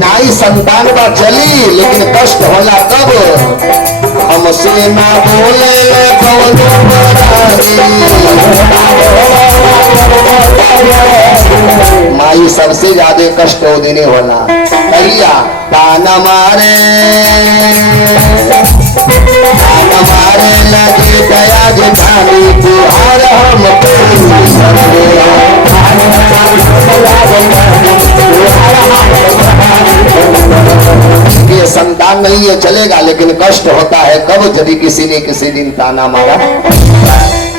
नाई संतान बा चली, लेकिन कष्ट होला तब हमसे ना बोले माई सबसे ज्यादा कष्ट हो देने होला। कहिया ताना मारे लगे दया जुटानी तुहार हम ये संतान नहीं है चलेगा, लेकिन कष्ट होता है कब? यदि किसी ने किसी दिन ताना मारा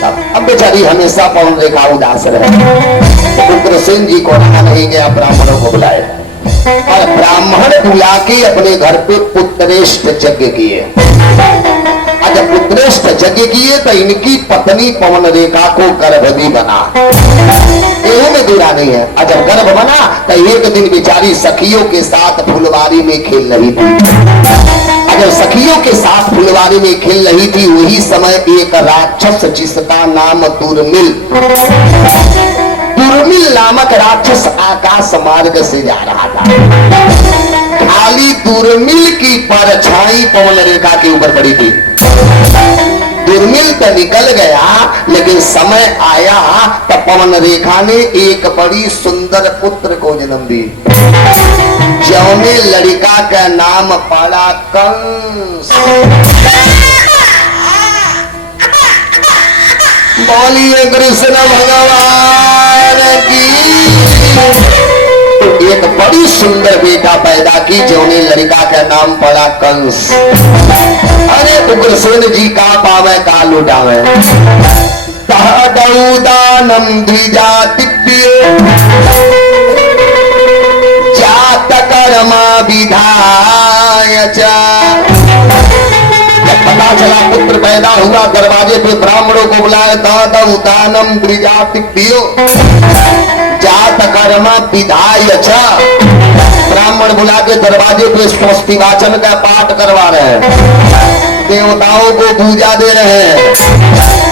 तब। अब बेचारी हमेशा पवन रेखा उदास रहे। उग्रसेन जी को रहा नहीं गया, ब्राह्मणों को बुलाए और ब्राह्मण बुला के अपने घर पे पुत्रेष्ट यज्ञ किए। जब पुत्रेष्ट यज्ञ किए तो इनकी पत्नी पवन रेखा को गर्भ भी बना, एवं में दूरा नहीं है। और जब गर्भ बना तो एक दिन बेचारी सखियों के साथ फुलवारी में खेल रही थी। अगर सखियों के साथ फुलवारी में खेल रही थी, वही समय एक राक्षस जिसका नाम दुर्मिल नामक राक्षस आकाश मार्ग से जा रहा था। खाली दुर्मिल की परछाई पवन रेखा के ऊपर पड़ी थी। दुर्मिल तो निकल गया, लेकिन समय आया तो पवन रेखा ने एक बड़ी सुंदर पुत्र को जन्म दी, जौने लड़का का नाम पड़ा कंस। बोलिए कृष्ण भगवान की। एक बड़ी सुंदर बेटा पैदा की, जौने लड़का का नाम पड़ा कंस। अरे उग्रसेन जी का पावे का लुटावे। दानम द्विजातिप्य जात कर्मा विधाय च। पता चला पुत्र पैदा हुआ, दरवाजे पे ब्राह्मणों को बुलाया। दानम द्विजातिप्य जात कर्मा विधाय च। ब्राह्मण बुला के दरवाजे पे स्वस्ति वाचन का पाठ करवा रहे हैं, देवताओं को पूजा दे रहे हैं,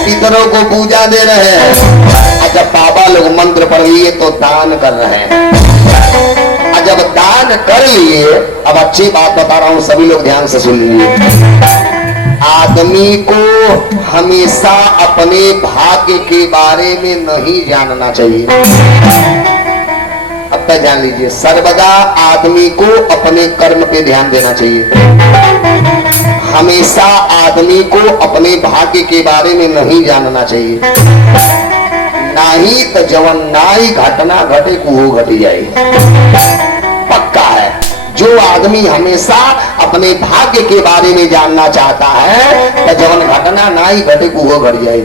पितरों को पूजा दे रहे हैं। जब बाबा लोग मंत्र पढ़ लिए तो दान कर रहे हैं। जब दान कर लिए, अब अच्छी बात बता रहा हूं, सभी लोग ध्यान से सुन लीजिए। आदमी को हमेशा अपने भाग्य के बारे में नहीं जानना चाहिए। अब तक जान लीजिए, सर्वदा आदमी को अपने कर्म पे ध्यान देना चाहिए। हमेशा आदमी को अपने भाग्य के बारे में नहीं जानना चाहिए, नहीं तो जवन नाई घटना घटे को वो घटी जाए। पक्का है, जो आदमी हमेशा अपने भाग्य के बारे में जानना चाहता है तो जवन घटना नाई घटे को वो घट जाए।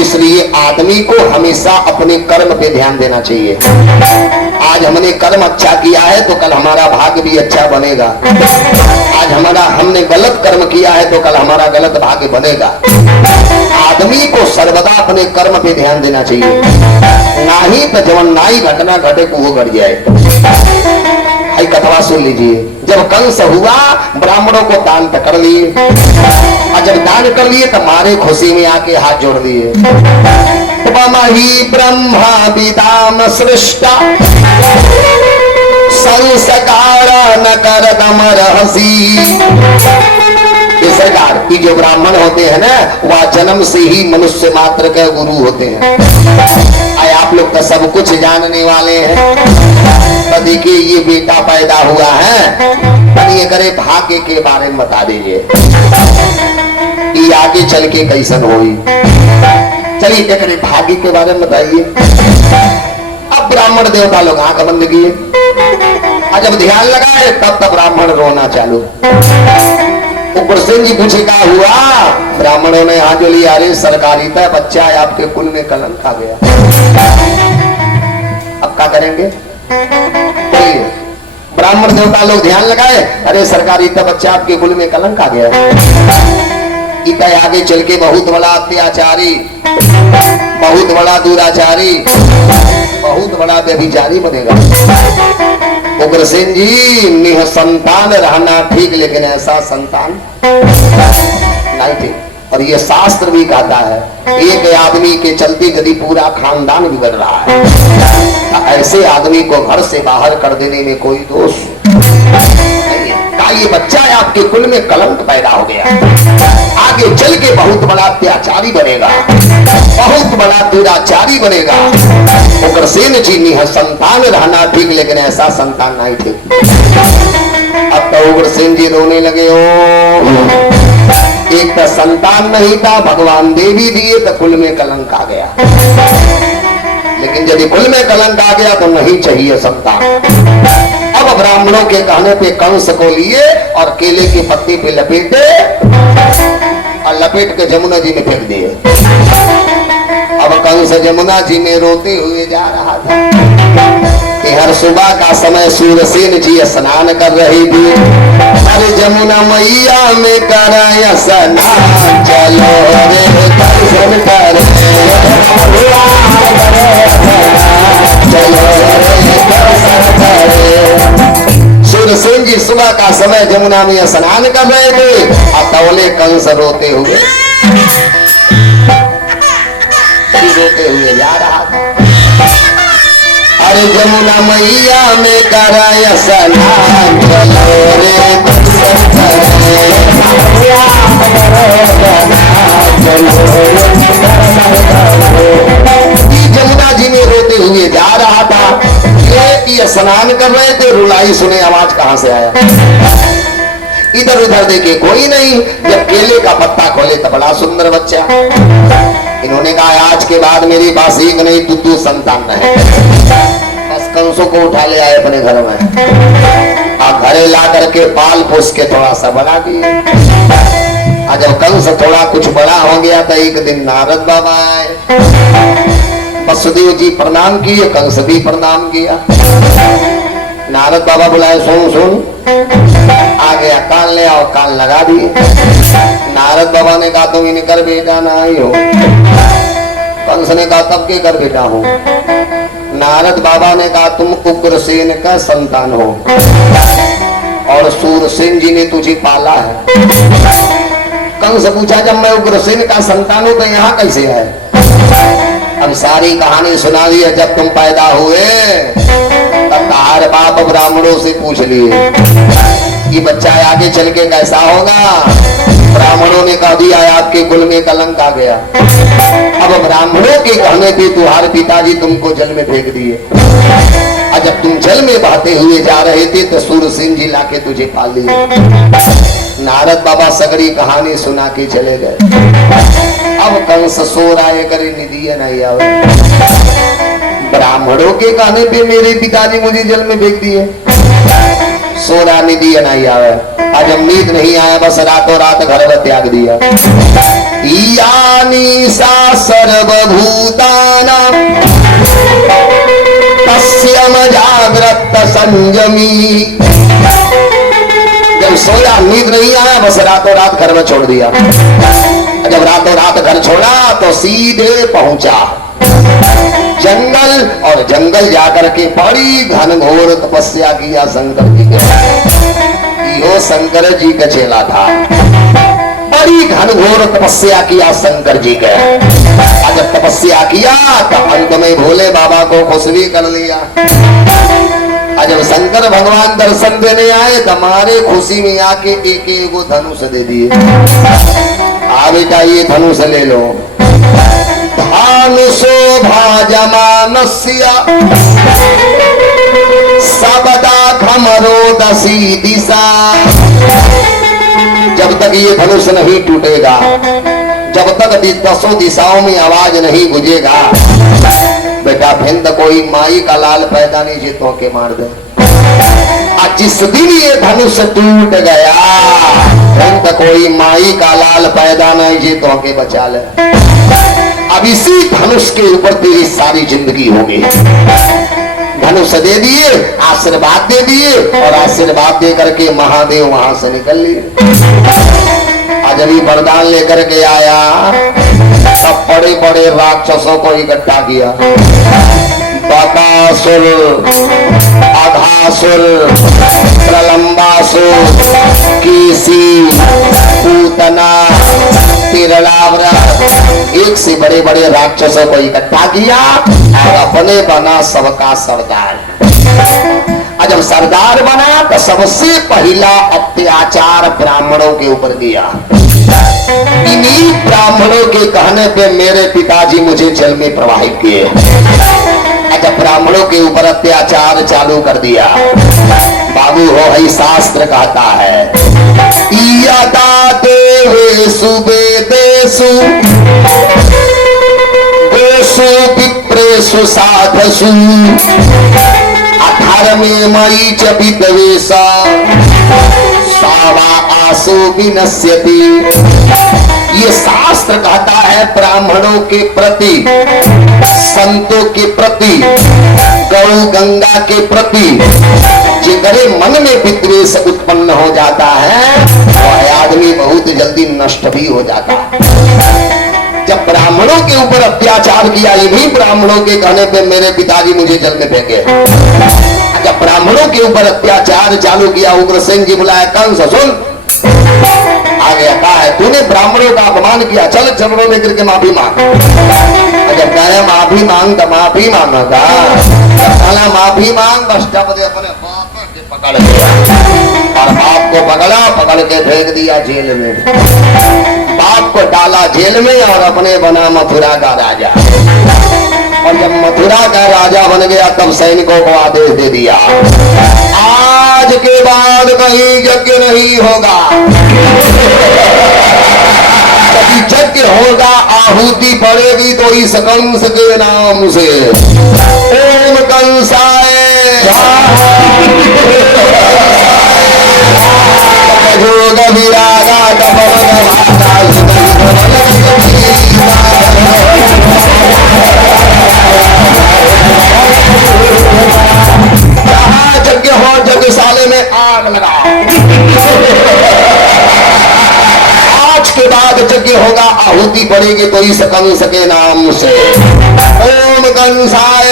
इसलिए आदमी को हमेशा अपने कर्म पे ध्यान देना चाहिए। आज हमने कर्म अच्छा किया है तो कल हमारा भाग्य भी अच्छा बनेगा। आज हमने गलत कर्म किया है तो कल हमारा गलत भाग्य बनेगा। आदमी को सर्वदा अपने कर्म पे ध्यान देना चाहिए, नहीं तो जवन नाई घटना घटे को वो घट जाए। कथवा सुन लीजिए। जब कंस हुआ, ब्राह्मणों को दान कर लिए, और जब दान कर लिए तो मारे खुशी में आके हाथ जोड़ दिए। ब्रह्मा विदाम सृष्टा संस्कार न कर दम रहसी। सरकार, ये जो ब्राह्मण होते हैं ना, वह जन्म से ही मनुष्य मात्र के गुरु होते हैं। आए आप लोग तो सब कुछ जानने वाले हैं, तो देखिए ये बेटा पैदा हुआ है, ये करे भाग्य के बारे में बता दीजिए, ये आगे चल के कैसन होई। चलिए क्या करे, भाग्य के बारे में बताइए। अब ब्राह्मण देवता लोग आंख बंद किए, और जब ध्यान लगाए तब ब्राह्मण रोना चालू। उग्रसेन जी पूछे क्या हुआ? ब्राह्मणों ने हाथ जोड़ी, अरे सरकारीता बच्चा है, आपके कुल में कलंक आ गया। अब क्या करेंगे? ब्राह्मण देवता लोग ध्यान लगाए, अरे सरकारीता बच्चा आपके कुल में कलंक आ गया। इतना आगे चल के बहुत बड़ा अत्याचारी, बहुत बड़ा दुराचारी, बहुत बड़ा व्यभिचारी बनेगा। उग्रसेन जी, निःसंतान रहना ठीक, लेकिन ऐसा संतान नहीं ठीक। और ये शास्त्र भी कहता है एक आदमी के चलते यदि पूरा खानदान बिगड़ रहा है, ऐसे आदमी को घर से बाहर कर देने में कोई दोष नहीं है। का ये बच्चा है आपके कुल में कलंक पैदा हो गया, आगे चल के बहुत बड़ा अत्याचारी बनेगा, बहुत बड़ा दुराचारी बनेगा। ओकर से न चीनी है संतान रहना ठीक, लेकिन ऐसा संतान नहीं ठीक। अब तो उग्रसेन जी रोने लगे। ओ एक तो संतान नहीं था, भगवान देवी दिए तो कुल में कलंक आ गया, लेकिन यदि कुल में कलंक आ गया तो नहीं चाहिए संतान। अब ब्राह्मणों के कहने पे कंस को लिए और केले की पत्ती पे लपेटे और लपेट के जमुना जी में फेंक दिए। अब कंस जमुना जी में रोते हुए जा रहा था। हर सुबह का समय सूरसेन जी स्नान कर रही थी। अरे जमुना मैया में कराया स्नान, चलो रे दर्शन करे, चलो रे दर्शन करे। सूरसेन जी सुबह का समय जमुना में स्नान कर रहे थे और तौले कंस रोते हुए जा रहा था। अरे जमुना मैया में कराया स्नान, चलो रे दर्शन करे, जमुना जी में रोते हुए जा रहा था। ये स्नान कर रहे थे, रुलाई सुने आवाज कहां से आया। इधर उधर देखे कोई नहीं। जब केले का पत्ता खोले तो बड़ा सुंदर बच्चा। इन्होंने कहा आज के बाद मेरे पास एक नहीं तू संतान है। बस कंसों को उठा ले आए अपने घर में और घरे ला करके पाल पोस के थोड़ा सा बड़ा किए। जब कंस थोड़ा कुछ बड़ा हो गया तो एक दिन नारद बाबा आए। वसुदेव जी प्रणाम किए, कंस भी प्रणाम किया। नारद बाबा बुलाए, सुन सुन। आ गया, कान ले आओ, कान लगा दिए। नारद बाबा ने कहा तुम इनकर बेटा ना ही हो। कंस ने कहा तब के कर बेटा हो। नारद बाबा ने कहा तुम उग्रसेन का संतान हो और सूरसेन जी ने तुझे पाला है। कंस पूछा जब मैं उग्रसेन का संतान हूं तो यहाँ कैसे है। अब सारी कहानी सुना दी है। जब तुम पैदा हुए तब तार बाप ब्राह्मणों से पूछ लिए ये बच्चा आगे चल के कैसा होगा। ब्राह्मणों ने कह दिया आपके कुल में कलंक आ गया। अब ब्राह्मणों के कहने पे तुम्हारे पिताजी तुमको जल में फेंक दिए। और जब तुम जल में बहते हुए जा रहे थे तो सूरसेन जी लाके तुझे पाल लिए। नारद बाबा सगरी कहानी सुना के चले गए। अब कंस सो रहा है, करे निधि नहीं आवे। ब्राह्मणों के कहने पे मेरे पिताजी मुझे जल में फेंक दिए। सोना निधि नहीं आवे। आज हम नींद नहीं आया, बस रातों रात घर में त्याग दिया। यानी सा सर्वभूतानां तस्यम जाग्रत संयमी। जब सोया नींद नहीं आया, बस रातों रात घर में छोड़ दिया। जब रातों रात घर छोड़ा तो सीधे पहुंचा जंगल और जंगल जाकर के बड़ी घनघोर तपस्या किया शंकर जी के। यो शंकर जी का चेला था। बड़ी घनघोर तपस्या किया शंकर जी के। जब तपस्या किया तो अंत में भोले बाबा को खुश भी कर लिया। जब शंकर भगवान दर्शन देने आए तो हमारे खुशी में आके एक एक धनुष दे दिए। बेटा ये धनुष ले लो। धनुषो भाजमानस्य सबदा खमरोदसी दिशा। जब तक ये धनुष नहीं टूटेगा, जब तक दसों दिशाओं में आवाज नहीं गुजेगा, बेटा फिर तो कोई माई का लाल पैदा नहीं जीतों के मार दे। जिस दिन ये धनुष टूट गया, फिर तो कोई माई का लाल पैदा नहीं जीतों के बचा ले। अब इसी धनुष के ऊपर तेरी सारी जिंदगी होगी। धनुष दे दिए, आशीर्वाद दे दिए और आशीर्वाद दे करके महादेव वहां से निकल लिए। आज अभी वरदान लेकर के आया, सब बड़े बड़े राक्षसों को इकट्ठा किया। बकासुर, अघासुर, प्रलंबासुर, केसी, पूतना, एक से बड़े बड़े राक्षसों को इकट्ठा किया और अपने बना सबका सरदार। और जब सरदार बना तो सबसे पहला अत्याचार ब्राह्मणों के ऊपर किया। इन्हीं ब्राह्मणों के कहने पे मेरे पिताजी मुझे जेल में प्रवाहित किए। जब ब्राह्मणों के ऊपर अत्याचार चालू कर दिया, बाबू हो ही शास्त्र कहता है, यदा देवेषु वेदेषु वेषु विप्रेषु साधसु अधर्मे मयि च विद्वेषा सावा आसो विनश्यति। ये शास्त्र कहता है ब्राह्मणों के प्रति, संतों के प्रति, गौ गंगा के प्रति जिनके मन में विद्वेष उत्पन्न हो जाता है वह आदमी बहुत जल्दी नष्ट भी हो जाता है। जब ब्राह्मणों के ऊपर अत्याचार किया, इन्हीं ब्राह्मणों के कहने पे मेरे पिताजी मुझे जेल में फेंके। जब ब्राह्मणों के ऊपर अत्याचार चालू किया, उग्रसेन जी बुलाया, कंस सुन, आ गया, कहा है तूने ब्राह्मणों का अपमान किया, चल चरणों में गिर के माफी मांग। जब कहे माफी मांग तो माफी मांगा, माफी मांग, बस टप दे अपने बाप के पकड़ लिया और बाप को पकड़ा, पकड़ के फेंक दिया जेल में। बाप को डाला जेल में और अपने बना मथुरा का राजा। और जब मथुरा का राजा बन गया तब सैनिकों को आदेश दे दिया, आज के बाद कहीं यज्ञ नहीं होगा। यदि यज्ञ होगा, आहुति पड़ेगी तो इस कंस के नाम से। ओम कंसाय जोग विरागा यज्ञ हो, यज्ञशाले में आग लगा। आज के बाद यज्ञ होगा, आहुति पड़ेगी तो इस कंस के नाम से। ओम कंसाय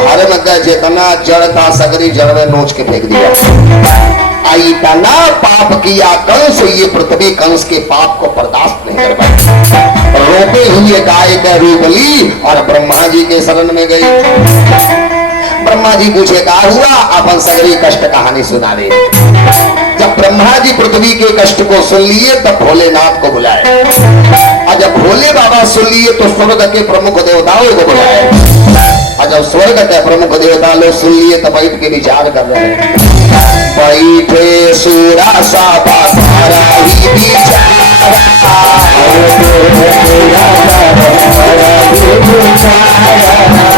धर्म का जितना जड़ता सगरी जड़ में नोच के फेंक दिया। इतना पाप किया कंस, ये पृथ्वी कंस के पाप को बर्दाश्त नहीं कर पाई। रोते हुए गाय का रूप ली और ब्रह्मा जी के शरण में गई। ब्रह्मा जी पूछे क्या हुआ, अपन सगरी कष्ट कहानी सुना दे। जब ब्रह्मा जी पृथ्वी के कष्ट को सुन लिए तब भोलेनाथ को बुलाए। और जब भोले बाबा सुन लिए तो स्वर्ग के प्रमुख देवताओं को बुलाए। और जब स्वर्ग के प्रमुख देवता लोग सुन लिए तब बैठ के विचार कर रहे हैं। बैठे सूरा सा बारा ही विचारा,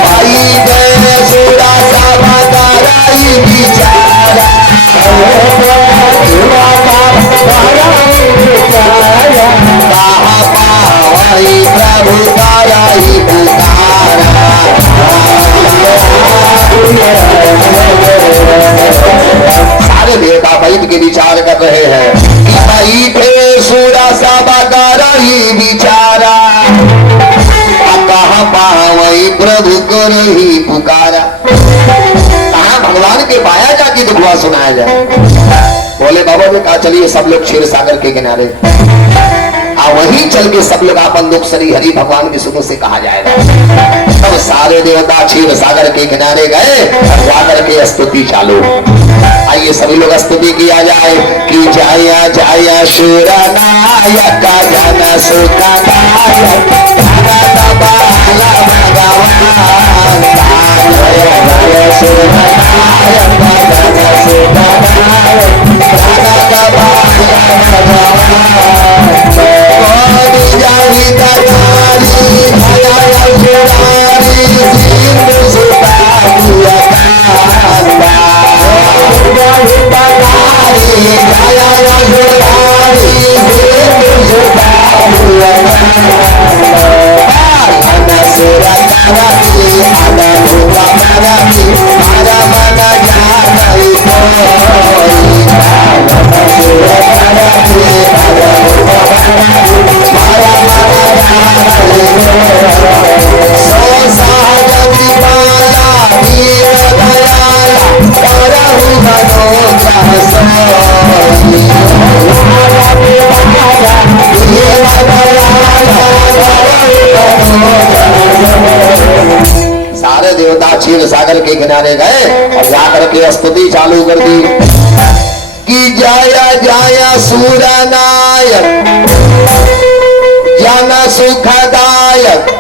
आई गए सूरा सा बारा ही विचारा, प्रभु तारा ही पुकारा। सारे देवता बैठ के विचार कर रहे हैं कि बैठे सूरा सा बारा ही विचारा, कहाँ पावई प्रभु को नहीं पुकारा। कहाँ भगवान के पाया जाके दुखवा सुनाया जाए। बोले बाबा ने कहा चलिए सब लोग क्षीर सागर के किनारे, वहीं चल के सब लोग अपन दुख श्री हरि भगवान के शुरू से कहा जाएगा। तब सारे देवता क्षीर सागर के किनारे गए और जाकर के स्तुति चालू। आइए सभी लोग स्तुति किया जाए कि जाया जाया सूरा नायक जन सुता नायक क्षीर सागर के किनारे गए और जाकर के स्तुति चालू कर दी कि जाया जाया सूरनायक जन सुखदायक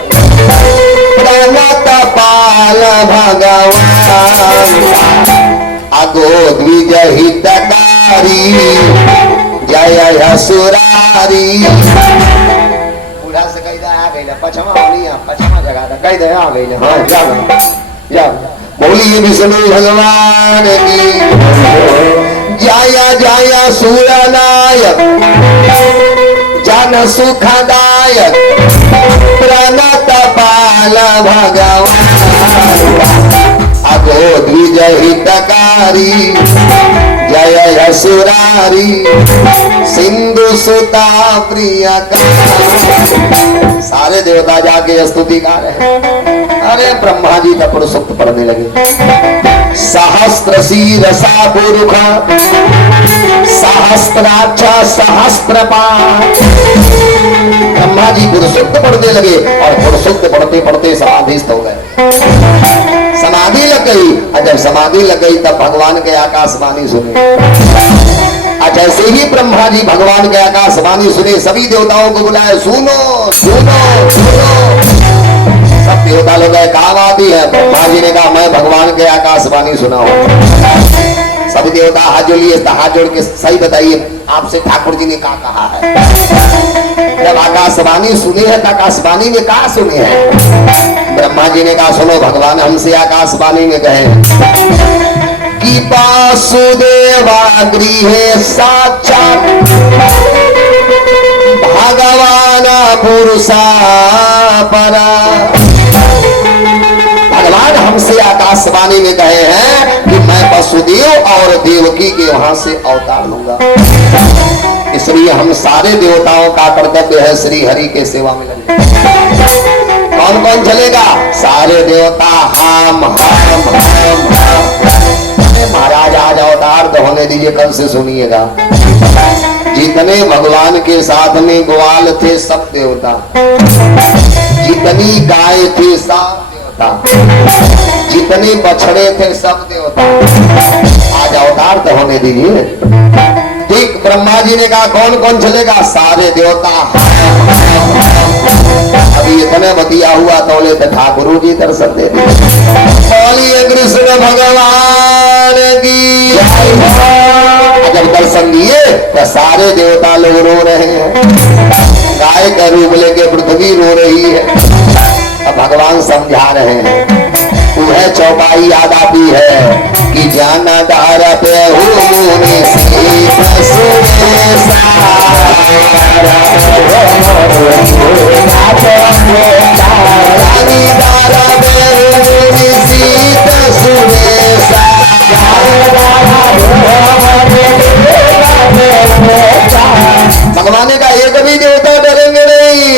प्रणत पाल भगवान अगो द्विज हितकारी जय असुरारी। बूढ़ा से कह दे आ गई ना पछमा होनी है पछमा जगह ना कह दे आ गई ना। हाँ जा बोलिए विष्णु भगवान की जय जय सूरनायक जन सुखदायक प्रणत पाल भगवान अगो द्विज हितकारी जय असुरारी सिंधु सुता प्रिय। सारे देवता जाके स्तुति गा रहे हैं। अरे ब्रह्मा जी का पुरुषोक्त पढ़ने लगे सहस्त्र शीरसा पुरुष सहस्त्राक्ष सहस्त्रपाद। ब्रह्मा जी पुरुषोक्त पढ़ने लगे और पुरुषोक्त पढ़ते पढ़ते समाधिस्थ हो गए। समाधि लग गई और जब समाधि लग गई तब भगवान के आकाशवाणी सुने। जैसे ही ब्रह्मा जी भगवान के आकाशवाणी सुने सभी देवताओं को बुलाए सुनो सुनो सुनो। सब देवता लोग कहा आती है। ब्रह्मा जी ने कहा मैं भगवान के आकाशवाणी सुना हूं। सब देवता हाथ जोड़िए हाथ जोड़ के सही बताइए आपसे ठाकुर जी ने कहा है। जब आकाशवाणी सुनी है तो आकाशवाणी में कहा सुने हैं। ब्रह्मा जी ने कहा सुनो भगवान हमसे आकाशवाणी में कहे कि वासुदेवा गृहे साक्षात भगवान पुरुषा परा। भगवान हमसे आकाशवाणी में कहे हैं कि मैं वसुदेव और देवकी के वहां से अवतार लूंगा। इसलिए हम सारे देवताओं का कर्तव्य है श्री हरि के सेवा में लगना। कौन कौन चलेगा? सारे देवता हम महाराज आज अवतार तो होने दीजिए कल से सुनिएगा। जितने भगवान के साथ में ग्वाल थे सब देवता, जितनी गाय थी सब देवता, जितने बछड़े थे सब देवता। आज अवतार तो होने दीजिए। ठीक ब्रह्मा जी ने कहा कौन कौन चलेगा? सारे देवता। अभी इतने बतिया हुआ तौले तो ठाकुर जी दर्शन दे दिए। बोलिए कृष्ण भगवान की। जब दर्शन दिए तो सारे देवता लोग रो रहे हैं। गाय का रूप लेके पृथ्वी रो रही है। अब भगवान समझा रहे हैं। वह चौपाई याद आती है कि जाना डार पे भगवान का एक भी देवता डरेंगे नहीं।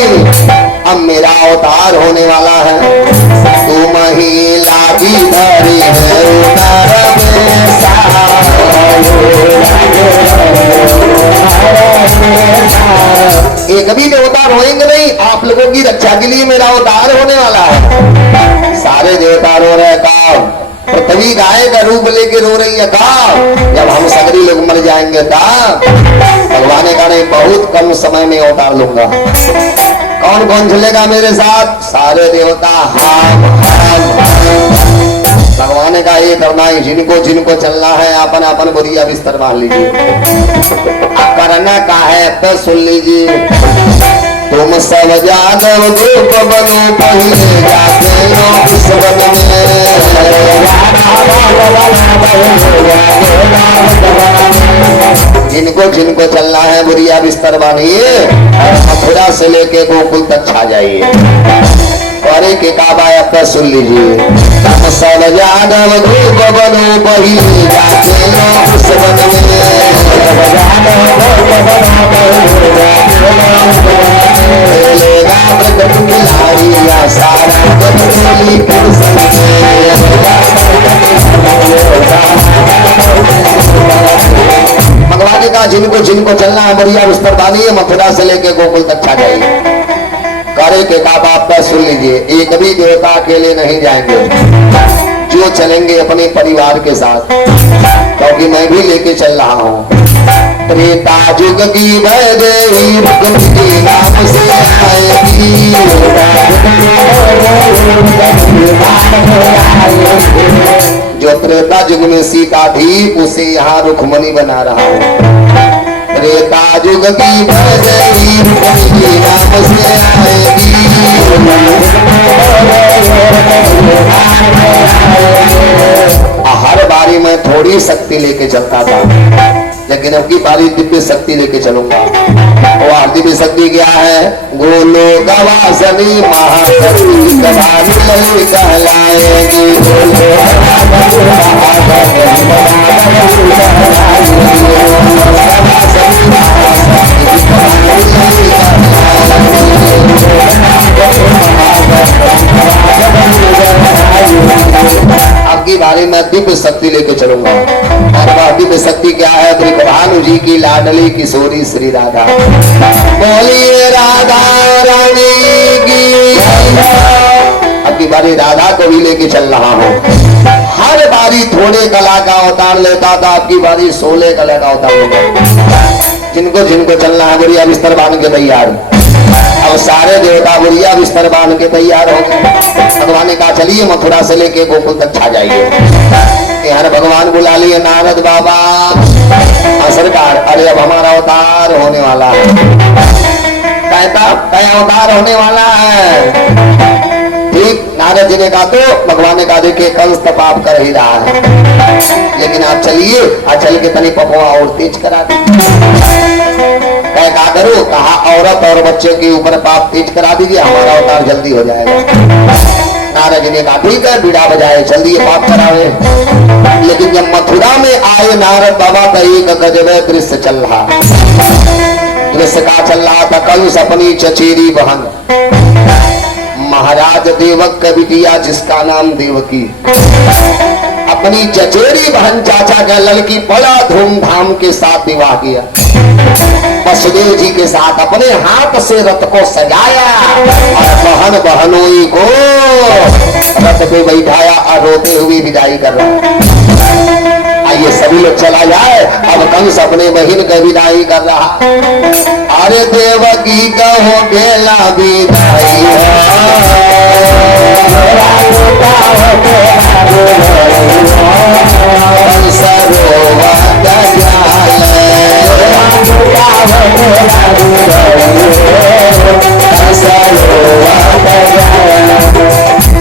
अब मेरा अवतार होने वाला है। तुम ही लागी धरी है एक भी देवता रोएंगे नहीं। आप लोगों की रक्षा के लिए मेरा अवतार होने वाला है। सारे देवता रो रहे का पृथ्वी गाय का रूप लेके रो रही है का जब हम सगरी लोग मर जाएंगे था। भगवान का नहीं बहुत कम समय में अवतार लूंगा। कौन कौन चलेगा मेरे साथ? सारे देवता हम। भगवान का ये करना है जिनको जिनको चलना है अपन अपन बोरिया बिस्तर बांध लीजिए। करना का है तो सुन लीजिए। तुम सब जादव गोप बनो पहले जाते लो इस वन में। जिनको जिनको चलना है बुरिया बिस्तर बांधिए और मथुरा से लेके गोकुल तक छा जाइए। और एक काबाया पर सुन लीजिए। तुम सब जादव गोप बनो पहले जाते लो इस वन भगवान का जिनको जिनको चलना है बढ़िया उस पर डालिए मथुरा से लेके गोकुल तक छा जाइए। करे के का बात पर सुन लीजिए। एक भी देवता अकेले नहीं जाएंगे। जो चलेंगे अपने परिवार के साथ, क्योंकि मैं भी लेके चल रहा हूँ। त्रेता युग की वैदेही रुक्मिणी नाम से आएगी, जो त्रेता युग में सीता थी उसे यहाँ रुक्मिणी बना रहा हूँ। त्रेता युग की वैदेही रुक्मिणी नाम से आएगी, हर बारी मैं थोड़ी शक्ति लेके चलता था, लेकिन अब की बारी दिव्य शक्ति लेके चलूंगा। और दिव्य शक्ति क्या है? गोलो गवासनी महाशक्ति गवानी कहलाएगी, अब की बारी मैं दिव्य शक्ति लेके चलूंगा। और वह दिव्य शक्ति क्या है? भानु जी की लाडली किशोरी श्री राधा। बोलिए राधा रानी की। अब की बारी राधा को भी लेके चल रहा हूँ। हर बारी थोड़े कला का अवतार लेता था, अब की बारी 16 कला का अवतार लेगा। जिनको जिनको चलना है बुढ़िया बिस्तर बांध के तैयार। अब सारे देवता बुढ़िया बिस्तर बांध के तैयार हो गए। भगवान ने कहा चलिए मथुरा से लेके गोकुल तक छा जाइए। यहाँ भगवान बुला लिए नारद बाबा। सरकार, अरे अब हमारा अवतार होने वाला है। कहता क्या अवतार होने वाला है? ठीक, नारद जी ने कहा तो भगवान ने कहा देखिए कंस तो पाप कर ही रहा है, लेकिन आप चलिए, चल के तनी पपवा और तेज करा दीजिए। क्या करो? कहा औरत और बच्चे के ऊपर पाप तेज करा दीजिए, हमारा अवतार जल्दी हो जाएगा। नारद जी ने कहा ठीक है, बीड़ा बजाए चल दिए पाप करावे। लेकिन जब मथुरा में आए नारद बाबा का एक गजब दृश्य चल रहा। दृश्य का चल रहा था, कंस अपनी चचेरी बहन महाराज देवक का बिटिया जिसका नाम देवकी, अपनी चचेरी बहन चाचा का लड़की बड़ा धूमधाम के साथ विवाह किया। वसुदेव जी के साथ अपने हाथ से रथ को सजाया और बहन बहनोई को रथ पे बैठाया और रोते हुए विदाई कर रहा। आइए सभी लोग चला जाए। अब कंस अपने बहन का विदाई कर रहा। अरे देवकी कहो गेला विदाई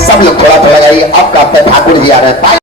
सब लोग थोड़ा थोड़ा गाइए। अब का ठाकुर जी आ रहे हैं।